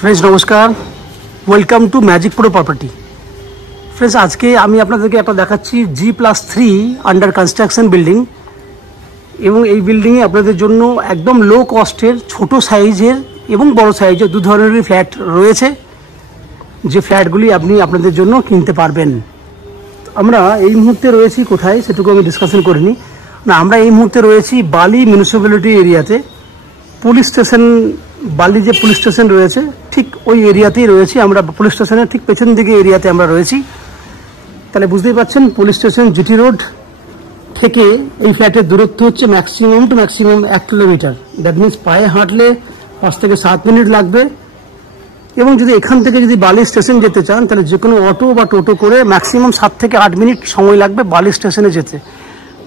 Friends नमस्कार, welcome to magic pro property. Friends आज के আমি আপনাদেরকে একটা দেখাচ্ছি G+3 আন্ডার কনস্ট্রাকশন বিল্ডিং এবং এই বিল্ডিংয়ে আপনাদের জন্য একদম লো কস্টের ছোট সাইজের এবং বড় সাইজের দু ধরনের ফ্ল্যাট রয়েছে, যে ফ্ল্যাটগুলি আপনি আপনাদের জন্য কিনতে পারবেন। আমরা এই মুহূর্তে রয়েছি কোথায় সেটুকু আমি ডিসকাশন করিনি না, আমরা এই মুহূর্তে রয়েছি বালি মিউনিসিপ্যালিটি এরিয়াতে। পুলিশ স্টেশন বালি যে পুলিশ স্টেশন রয়েছে ঠিক ওই এরিয়াতেই রয়েছি আমরা, পুলিশ স্টেশনের ঠিক পেছন দিকে এরিয়াতে আমরা রয়েছি। তাহলে বুঝতেই পারছেন পুলিশ স্টেশন জিটি রোড থেকে এই ফ্ল্যাটের দূরত্ব হচ্ছে maximum to maximum 1 kilometre. That means পায়ে হাঁটলে 5 থেকে 7 মিনিট লাগবে। এবং যদি এখান থেকে যদি বালি স্টেশন যেতে চান তাহলে যে কোনো অটো বা টোটো করে ম্যাক্সিমাম 7 থেকে 8 মিনিট সময় লাগবে বালি স্টেশনে যেতে।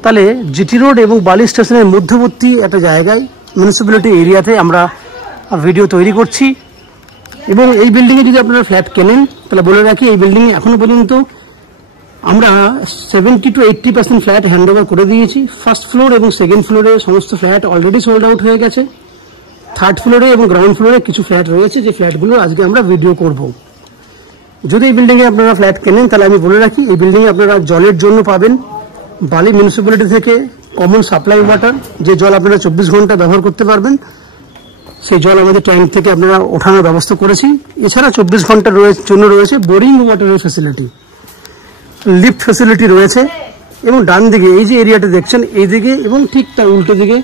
তাহলে জিটি রোড এবং বালি স্টেশনের মধ্যবর্তী একটা জায়গায় মিউনিসিপ্যালিটি এরিয়াতে আমরা ভিডিও তৈরি করছি। এবং এই বিল্ডিংয়ে যদি আপনারা ফ্ল্যাট কেনেন তাহলে বলে রাখি, এই বিল্ডিংয়ে এখনও পর্যন্ত আমরা 70 to 80% ফ্ল্যাট হ্যান্ড ওভার করে দিয়েছি। ফার্স্ট ফ্লোর এবং সেকেন্ড ফ্লোরে সমস্ত ফ্ল্যাট অলরেডি সোল্ড আউট হয়ে গেছে। থার্ড ফ্লোরে এবং গ্রাউন্ড ফ্লোরে কিছু ফ্ল্যাট রয়েছে, যে ফ্ল্যাটগুলো আজকে আমরা ভিডিও করব। যদি এই বিল্ডিংয়ে আপনারা ফ্ল্যাট কেনেন তাহলে আমি বলে রাখি, এই বিল্ডিংয়ে আপনারা জলের জন্য পাবেন বালি মিউনিসিপ্যালিটি থেকে কমন সাপ্লাই ওয়াটার, যে জল আপনারা 24 ঘন্টা ব্যবহার করতে পারবেন। সেই জল আমাদের ট্যাঙ্ক থেকে আপনারা ওঠানোর ব্যবস্থা করেছি। এছাড়া 24 ঘন্টার জন্য রয়েছে বোরিং ওয়াটারের ফ্যাসিলিটি, লিফট ফ্যাসিলিটি রয়েছে। এবং ডান দিকে এই যে এরিয়াটা দেখছেন এই দিকে এবং ঠিক তার উল্টো দিকে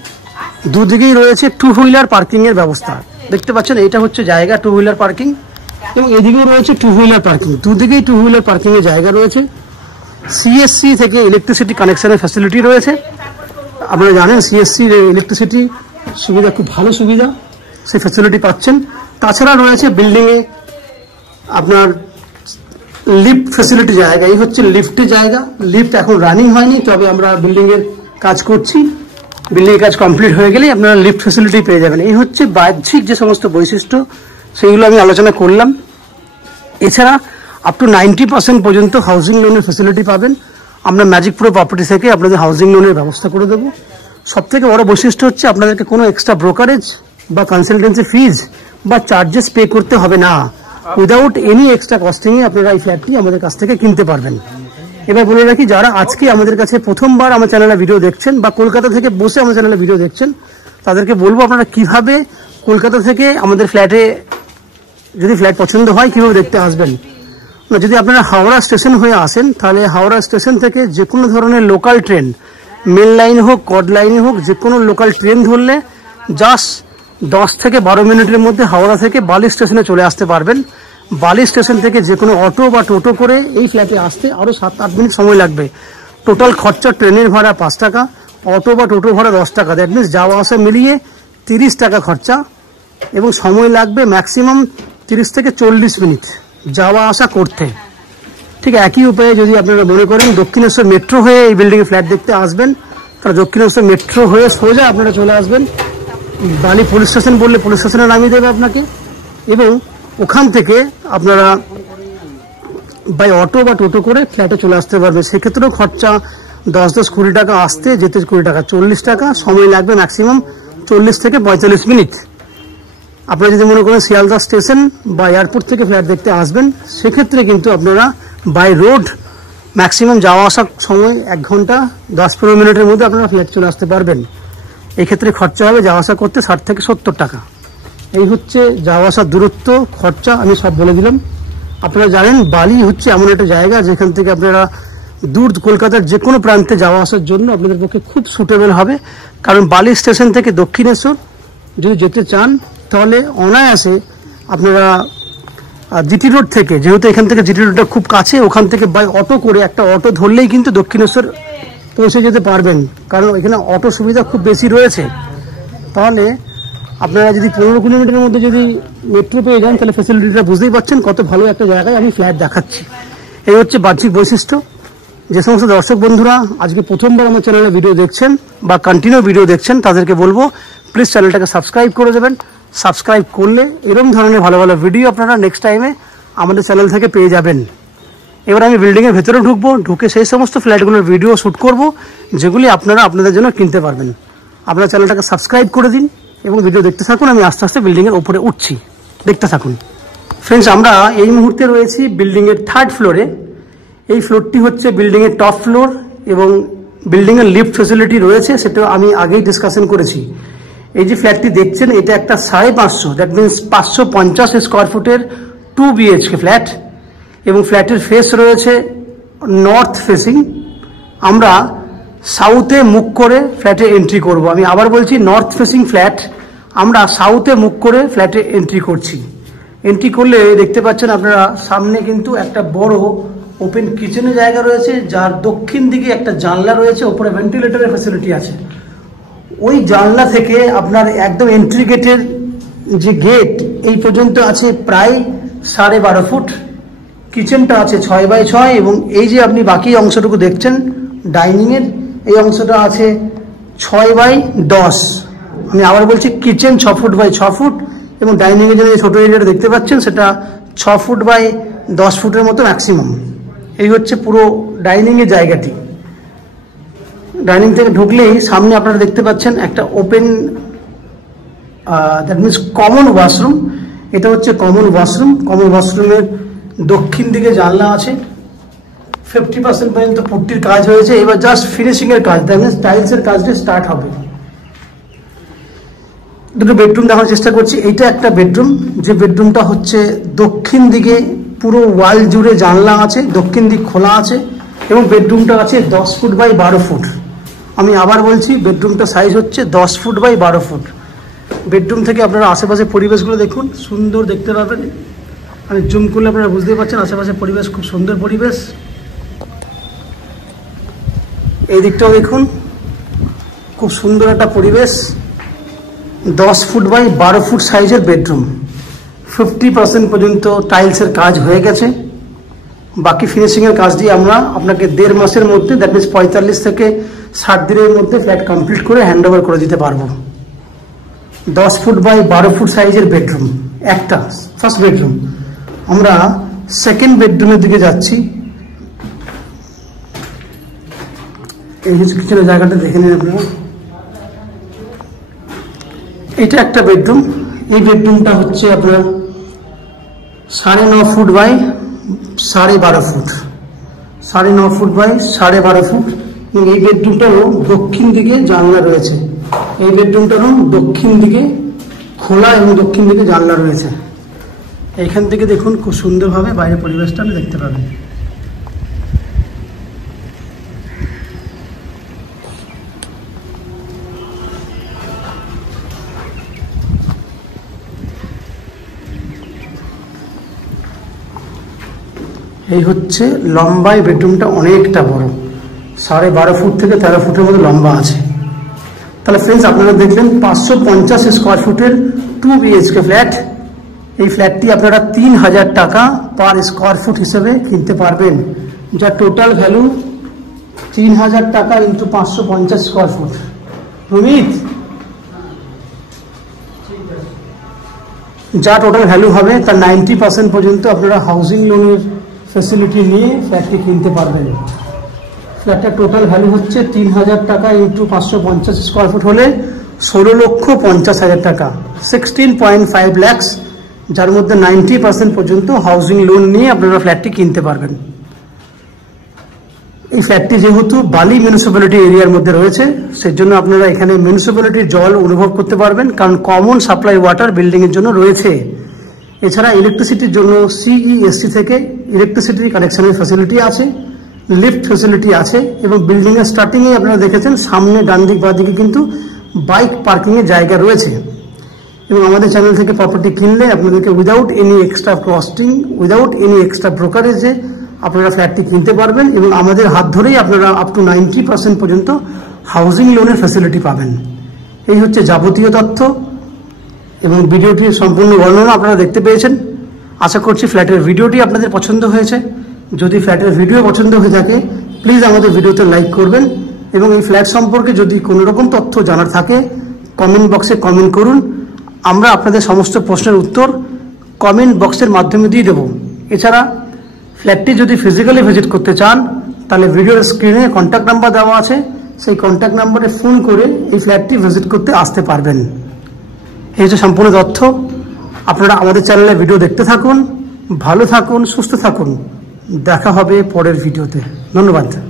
দুদিকেই রয়েছে 2 হুইলার পার্কিং এর ব্যবস্থা। দেখতে পাচ্ছেন এটা হচ্ছে জায়গা 2 হুইলার পার্কিং, এবং এদিকেও রয়েছে 2 হুইলার পার্কিং। দুদিকেই 2 হুইলার পার্কিং এর জায়গা রয়েছে। সিএসসি থেকে ইলেকট্রিসিটি কানেকশনের ফ্যাসিলিটি রয়েছে। আপনারা জানেন সিএসসি ইলেকট্রিসিটি সুবিধা খুব ভালো সুবিধা, সেই ফ্যাসিলিটি পাচ্ছেন। তাছাড়া রয়েছে বিল্ডিংয়ে আপনার লিফট ফ্যাসিলিটি জায়গা, এই হচ্ছে লিফটের জায়গা। লিফট এখন রানিং হয়নি, তবে আমরা বিল্ডিংয়ের কাজ করছি। বিল্ডিংয়ের কাজ কমপ্লিট হয়ে গেলেই আপনারা লিফট ফ্যাসিলিটি পেয়ে যাবেন। এই হচ্ছে বাহ্যিক যে সমস্ত বৈশিষ্ট্য সেগুলো আমি আলোচনা করলাম। এছাড়া আপ টু 90% পর্যন্ত হাউজিং লোনের ফ্যাসিলিটি পাবেন। আমরা ম্যাজিক প্রো প্রপার্টি থেকে আপনাদের হাউজিং লোনের ব্যবস্থা করে দেবো। সবথেকে বড় বৈশিষ্ট্য হচ্ছে আপনাদেরকে কোনো এক্সট্রা ব্রোকারেজ বা কনসালটেন্সি ফিজ বা চার্জেস পে করতে হবে না। উইদাউট এনি এক্সট্রা কস্টিংয়ে আপনারা এই ফ্ল্যাটটি আমাদের কাছ থেকে কিনতে পারবেন। এবার বলে রাখি, যারা আজকে আমাদের কাছে প্রথমবার আমার চ্যানেলে ভিডিও দেখছেন বা কলকাতা থেকে বসে আমার চ্যানেলে ভিডিও দেখছেন, তাদেরকে বলবো আপনারা কিভাবে কলকাতা থেকে আমাদের ফ্ল্যাটে যদি ফ্ল্যাট পছন্দ হয় কিভাবে দেখতে আসবেন। না, যদি আপনারা হাওড়া স্টেশন হয়ে আসেন তাহলে হাওড়া স্টেশন থেকে যে কোনো ধরনের লোকাল ট্রেন, মেল লাইন হোক কড লাইনে হোক, যে কোনো লোকাল ট্রেন ধরলে জাস্ট 10 থেকে 12 মিনিটের মধ্যে হাওড়া থেকে বালি স্টেশনে চলে আসতে পারবেন। বালি স্টেশন থেকে যে কোনো অটো বা টোটো করে এই ফ্ল্যাটে আসতে আরও 7-8 মিনিট সময় লাগবে। টোটাল খরচা ট্রেনের ভাড়া 5 টাকা, অটো বা টোটো ভাড়া 10 টাকা। দ্যাট মিনস যাওয়া আসা মিলিয়ে 30 টাকা খরচা, এবং সময় লাগবে ম্যাক্সিমাম 30 থেকে 40 মিনিট যাওয়া আসা করতে। ঠিক একই উপায়ে যদি আপনারা মনে করেন দক্ষিণেশ্বর মেট্রো হয়ে এই বিল্ডিংয়ে ফ্ল্যাট দেখতে আসবেন, তাহলে দক্ষিণেশ্বর মেট্রো হয়ে সোজা আপনারা চলে আসবেন বালি পুলিশ স্টেশন, বললে পুলিশ স্টেশনে নামিয়ে দেবে আপনাকে। এবং ওখান থেকে আপনারা বাই অটো বা টোটো করে ফ্ল্যাটে চলে আসতে পারবে। সেক্ষেত্রেও খরচা 10-20 টাকা, আসতে যেতে 20 টাকা, 40 টাকা। সময় লাগবে ম্যাক্সিমাম 40 থেকে 45 মিনিট। আপনারা যদি মনে করেন শিয়ালদা স্টেশন বা এয়ারপোর্ট থেকে ফ্ল্যাট দেখতে আসবেন, সেক্ষেত্রে কিন্তু আপনারা বাই রোড ম্যাক্সিমাম যাওয়া আসার সময় 1 ঘন্টা 10-15 মিনিটের মধ্যে আপনারা ফ্ল্যাট চলে আসতে পারবেন। এই ক্ষেত্রে খরচা হবে যাওয়া আসা করতে 60 থেকে 70 টাকা। এই হচ্ছে যাওয়া আসার দূরত্ব, খরচা আমি সব বলে দিলাম। আপনারা জানেন বালি হচ্ছে এমন একটা জায়গা যেখান থেকে আপনারা দূর কলকাতার যে কোনো প্রান্তে যাওয়া আসার জন্য আপনাদের পক্ষে খুব সুটেবল হবে। কারণ বালি স্টেশন থেকে দক্ষিণেশ্বর যদি যেতে চান তাহলে অনায়াসে আপনারা জিটি রোড থেকে, যেহেতু এখান থেকে জিটি রোডটা খুব কাছে, ওখান থেকে বাই অটো করে একটা অটো ধরলেই কিন্তু দক্ষিণেশ্বর পৌঁছে যেতে পারবেন। কারণ এখানে অটো সুবিধা খুব বেশি রয়েছে। তাহলে আপনারা যদি 15 কিলোমিটারের মধ্যে যদি মেট্রো পেয়ে যান তাহলে ফ্যাসিলিটিটা বুঝতেই পারছেন কত ভালো একটা জায়গায় আমি ফ্ল্যাট দেখাচ্ছি। এই হচ্ছে বাহ্যিক বৈশিষ্ট্য। যে সমস্ত দর্শক বন্ধুরা আজকে প্রথমবার আমার চ্যানেলে ভিডিও দেখছেন বা কন্টিনিউ ভিডিও দেখছেন, তাদেরকে বলবো প্লিজ চ্যানেলটাকে সাবস্ক্রাইব করে দেবেন। সাবস্ক্রাইব করলে এরকম ধরনের ভালো ভালো ভিডিও আপনারা নেক্সট টাইমে আমাদের চ্যানেল থেকে পেয়ে যাবেন। এবার আমি বিল্ডিংয়ের ভেতরে ঢুকবো, ঢুকে সেই সমস্ত ফ্ল্যাটগুলোর ভিডিও শ্যুট করব যেগুলি আপনারা আপনাদের জন্য কিনতে পারবেন। আপনারা চ্যানেলটাকে সাবস্ক্রাইব করে দিন এবং ভিডিও দেখতে থাকুন। আমি আস্তে আস্তে বিল্ডিংয়ের উপরে উঠছি, দেখতে থাকুন। ফ্রেন্ডস, আমরা এই মুহূর্তে রয়েছি বিল্ডিংয়ের 3rd ফ্লোরে। এই ফ্লোরটি হচ্ছে বিল্ডিংয়ের টপ ফ্লোর এবং বিল্ডিংয়ের লিফট ফ্যাসিলিটি রয়েছে, সেটা আমি আগেই ডিসকাশন করেছি। এই যে ফ্ল্যাটটি দেখছেন, এটা একটা 550, দ্যাট মিনস 550 স্কোয়ার ফুটের 2 BHK ফ্ল্যাট এবং ফ্ল্যাটের ফেস রয়েছে নর্থ ফেসিং। আমরা সাউথে মুখ করে ফ্ল্যাটে এন্ট্রি করব। আমি আবার বলছি, নর্থ ফেসিং ফ্ল্যাট, আমরা সাউথে মুখ করে ফ্ল্যাটে এন্ট্রি করছি। এন্ট্রি করলে দেখতে পাচ্ছেন আপনারা সামনে কিন্তু একটা বড় ওপেন কিচেনের জায়গা রয়েছে, যার দক্ষিণ দিকে একটা জানলা রয়েছে, ওপরে ভেন্টিলেটরের ফ্যাসিলিটি আছে। ওই জানলা থেকে আপনার একদম এন্ট্রি গেটের যে গেট এই পর্যন্ত আছে প্রায় 12.5 ফুট। কিচেনটা আছে 6x6 এবং এই যে আপনি বাকি অংশটুকু দেখছেন ডাইনিংয়ের, এই অংশটা আছে 6x10। আমি আবার বলছি, কিচেন 6 ফুট বাই 6 ফুট এবং ডাইনিংয়ের যে ছোটো এরিয়াটা দেখতে পাচ্ছেন সেটা 6 ফুট বাই 10 ফুটের মতো ম্যাক্সিমাম। এই হচ্ছে পুরো ডাইনিংয়ের জায়গাটি। ডাইনিং থেকে ঢুকলেই সামনে আপনারা দেখতে পাচ্ছেন একটা open, that means common washroom. এটা হচ্ছে কমন ওয়াশরুম। কমন ওয়াশরুমের দক্ষিণ দিকে জানলা আছে। 50% পর্যন্ত পুট্টির কাজ হয়েছে, এবার জাস্ট ফিনিশিংয়ের কাজ, দ্যাট মিনস টাইলসের কাজটা স্টার্ট হবে। দুটো বেডরুম দেখানোর চেষ্টা করছি। এইটা একটা বেডরুম, যে বেডরুমটা হচ্ছে দক্ষিণ দিকে পুরো ওয়াল জুড়ে জানলা আছে, দক্ষিণ দিক খোলা আছে এবং বেডরুমটা আছে 10 ফুট বাই 12 ফুট। আমি আবার বলছি, বেডরুমটা সাইজ হচ্ছে 10 ফুট বাই 12 ফুট। বেডরুম থেকে আপনারা আশেপাশে পরিবেশগুলো দেখুন, সুন্দর দেখতে পাবেন। আমি জুম করলে আপনারা বুঝতেই পারছেন আশেপাশে পরিবেশ খুব সুন্দর পরিবেশ। এই দিকটাও দেখুন, খুব সুন্দর একটা পরিবেশ। 10 ফুট বাই 12 ফুট সাইজের বেডরুম। 50% পর্যন্ত টাইলসের কাজ হয়ে গেছে। বাকি ফিনিশিংয়ের কাজটি আমরা আপনাকে 1.5 মাসের মধ্যে, দ্যাট মিনস 45 থেকে 60 দিনের মধ্যে ফ্ল্যাট কমপ্লিট করে হ্যান্ড ওভার করে দিতে পারবো। 10 ফুট বাই 12 ফুট সাইজের বেডরুম একটা, ফার্স্ট বেডরুম। আমরা সেকেন্ড বেডরুমের দিকে যাচ্ছি। এই কিচেনের জায়গাটা দেখে নিন আপনারা। এটা একটা বেডরুম। এই বেডরুমটা হচ্ছে আপনার 9.5 foot by 12.5 foot, 9.5 foot by 12.5 foot এবং এই বেডরুমটারও দক্ষিণ দিকে জানলা রয়েছে। এই বেডরুমটারও দক্ষিণ দিকে খোলা এবং দক্ষিণ দিকে জানলা রয়েছে। এইখান থেকে দেখুন খুব সুন্দরভাবে বাইরের পরিবেশটা আপনি দেখতে পাবেন। এই হচ্ছে লম্বায় বেডরুমটা অনেকটা বড়, 12.5 ফুট থেকে 13 ফুটের মতো লম্বা আছে। তাহলে ফ্রেন্ডস, আপনারা দেখলেন 550 স্কোয়ার ফুটের 2 BHK ফ্ল্যাট। এই ফ্ল্যাটটি আপনারা 3000 টাকা পার স্কোয়ার ফুট হিসেবে কিনতে পারবেন, যা টোটাল ভ্যালু 3000 টাকা ইন্টু 550 স্কোয়ার ফুট। রমিত, যা টোটাল ভ্যালু হবে তার 90% পর্যন্ত আপনারা হাউজিং লোনের ফ্যাসিলিটি নিয়ে ফ্ল্যাটটি কিনতে পারবেন। ফ্ল্যাটটার টোটাল ভ্যালু হচ্ছে 3000 টাকা ইন্টু 550 স্কোয়ার ফুট হলে 16,50,000 টাকা, 16.5 lakhs, যার মধ্যে 90% পর্যন্ত হাউজিং লোন নিয়ে আপনারা ফ্ল্যাটটি কিনতে পারবেন। এই ফ্ল্যাটটি যেহেতু বালি মিউনিসিপ্যালিটি এরিয়ার মধ্যে রয়েছে, সেজন্য আপনারা এখানে মিউনিসিপ্যালিটির জল অনুভব করতে পারবেন, কারণ কমন সাপ্লাই ওয়াটার বিল্ডিংয়ের জন্য রয়েছে। এছাড়া ইলেকট্রিসিটির জন্য CESC থেকে ইলেকট্রিসিটি কানেকশনের ফ্যাসিলিটি আছে, লিফট ফ্যাসিলিটি আছে এবং বিল্ডিংয়ের স্টার্টিংয়ে আপনারা দেখেছেন সামনে ডান দিক বা দিকে কিন্তু বাইক পার্কিংয়ের জায়গা রয়েছে। এবং আমাদের চ্যানেল থেকে প্রপার্টি কিনলে আপনাদেরকে without any extra costing, without any extra ব্রোকারেজে আপনারা ফ্ল্যাটটি কিনতে পারবেন এবং আমাদের হাত ধরেই আপনারা আপ টু 90% পর্যন্ত হাউজিং লোনের ফ্যাসিলিটি পাবেন। এই হচ্ছে যাবতীয় তথ্য এবং ভিডিওটির সম্পূর্ণ বর্ণনা আপনারা দেখতে পেয়েছেন। আশা করছি ফ্ল্যাটের ভিডিওটি আপনাদের পছন্দ হয়েছে। যদি ফ্ল্যাটের ভিডিও পছন্দ হয়ে থাকে প্লিজ আমাদের ভিডিওতে লাইক করবেন এবং এই ফ্ল্যাট সম্পর্কে যদি কোনো রকম তথ্য জানার থাকে কমেন্ট বক্সে কমেন্ট করুন। আমরা আপনাদের সমস্ত প্রশ্নের উত্তর কমেন্ট বক্সের মাধ্যমে দিয়ে দেবো। এছাড়া ফ্ল্যাটটি যদি ফিজিক্যালি ভিজিট করতে চান তাহলে ভিডিওর স্ক্রিনে কন্ট্যাক্ট নাম্বার দেওয়া আছে, সেই কন্ট্যাক্ট নাম্বারে ফোন করে এই ফ্ল্যাটটি ভিজিট করতে আসতে পারবেন। এই হচ্ছে সম্পূর্ণ তথ্য। আপনারা আমাদের চ্যানেলে ভিডিও দেখতে থাকুন। ভালো থাকুন, সুস্থ থাকুন। দেখা হবে পরের ভিডিওতে। ধন্যবাদ।